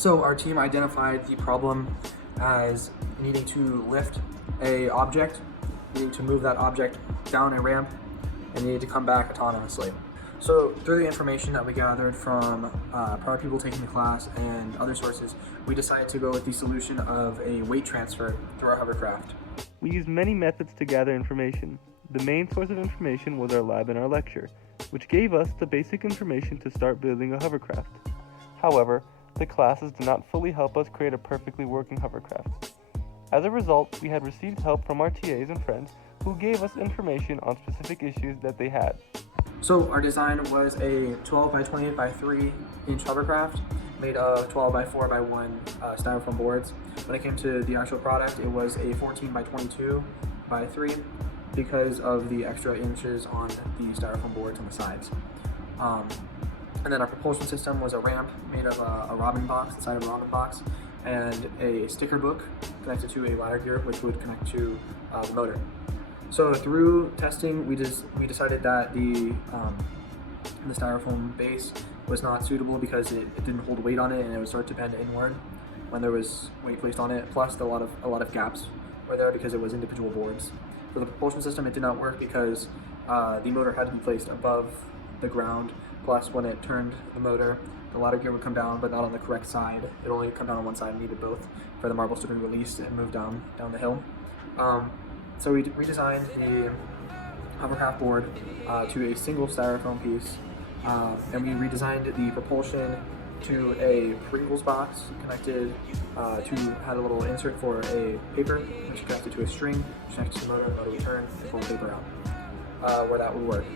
So our team identified the problem as needing to lift a object, needing to move that object down a ramp, and needed to come back autonomously. So through the information that we gathered from prior people taking the class and other sources, we decided to go with the solution of a weight transfer through our hovercraft. We used many methods to gather information. The main source of information was our lab and our lecture, which gave us the basic information to start building a hovercraft. However, the classes did not fully help us create a perfectly working hovercraft. As a result, we had received help from our TAs and friends who gave us information on specific issues that they had. So our design was a 12 by 20 by 3 inch hovercraft made of 12 by 4 by 1 styrofoam boards. When it came to the actual product, it was a 14 by 22 by 3 because of the extra inches on the styrofoam boards on the sides. And then our propulsion system was a ramp made of a Robin box, inside of a Robin box, and a sticker book connected to a ladder gear, which would connect to the motor. So through testing, we decided that the styrofoam base was not suitable because it didn't hold weight on it, and it would start to bend inward when there was weight placed on it. Plus, a lot of gaps were there because it was individual boards. For the propulsion system, it did not work because the motor had to be placed above the ground. Plus, when it turned the motor, the ladder gear would come down, but not on the correct side. It only come down on one side and needed both for the marbles to be released and move down the hill. So we redesigned the hovercraft board to a single styrofoam piece, and we redesigned the propulsion to a Pringles box connected had a little insert for a paper, which connected to a string, which connected to the motor would turn and pull the paper out, where that would work.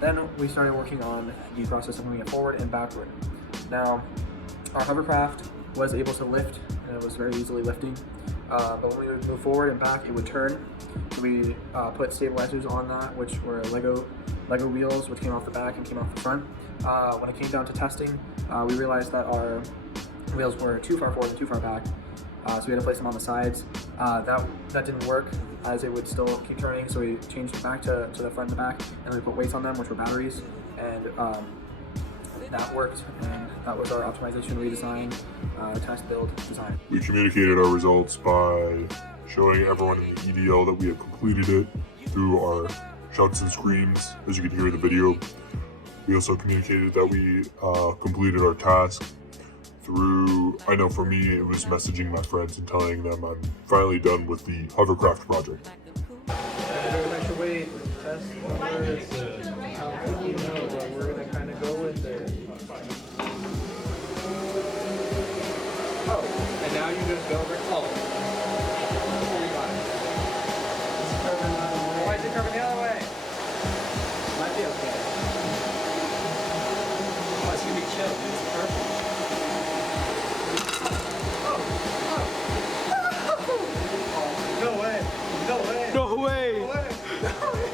Then we started working on the process of moving it forward and backward. Now, our hovercraft was able to lift, and it was very easily lifting, but when we would move forward and back, it would turn. So we put stabilizers on that, which were Lego wheels, which came off the back and came off the front. When it came down to testing, we realized that our wheels were too far forward and too far back, so we had to place them on the sides. That didn't work, as it would still keep turning, so we changed it back to the front and the back, and we put weights on them, which were batteries, and that worked, and that was our optimization, redesign, test, build, design. We communicated our results by showing everyone in the EDL that we had completed it through our shouts and screams, as you can hear in the video. We also communicated that we completed our task through, I know for me, it was messaging my friends and telling them I'm finally done with the hovercraft project. Measure weight, test numbers, we're gonna kind of go with it. Oh, and now you just go over. Oh, why is it curving the other way? Might be okay. Oh, it's gonna be chill. It's perfect. No way. No way. No way! No way. No way.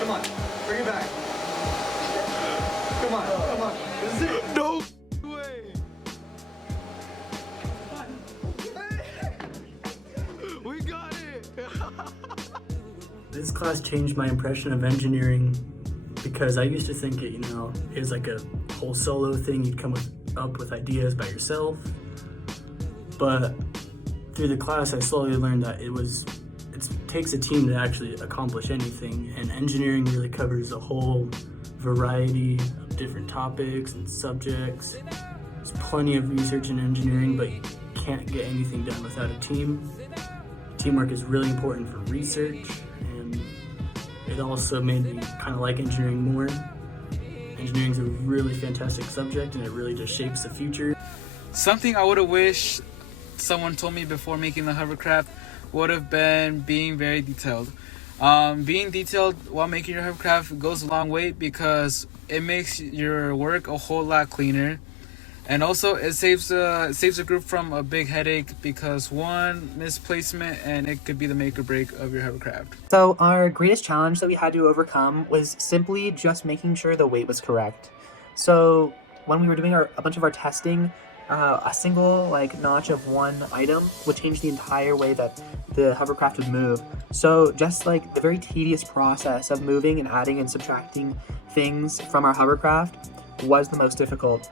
Come on. Bring it back. Come on. Come on. This is it. No way! We got it! This class changed my impression of engineering because I used to think it was like a whole solo thing. You'd come up with ideas by yourself. But through the class, I slowly learned that it takes a team to actually accomplish anything, and engineering really covers a whole variety of different topics and subjects. There's plenty of research in engineering, but you can't get anything done without a team. Teamwork is really important for research, and it also made me kind of like engineering more. Engineering is a really fantastic subject, and it really just shapes the future. Something I would have wished someone told me before making the hovercraft would have been being very detailed. Being detailed while making your hovercraft goes a long way because it makes your work a whole lot cleaner, and also it saves the group from a big headache because one misplacement and it could be the make or break of your hovercraft. So our greatest challenge that we had to overcome was simply just making sure the weight was correct. So when we were doing a bunch of our testing, a single notch of one item would change the entire way that the hovercraft would move. So just the very tedious process of moving and adding and subtracting things from our hovercraft was the most difficult.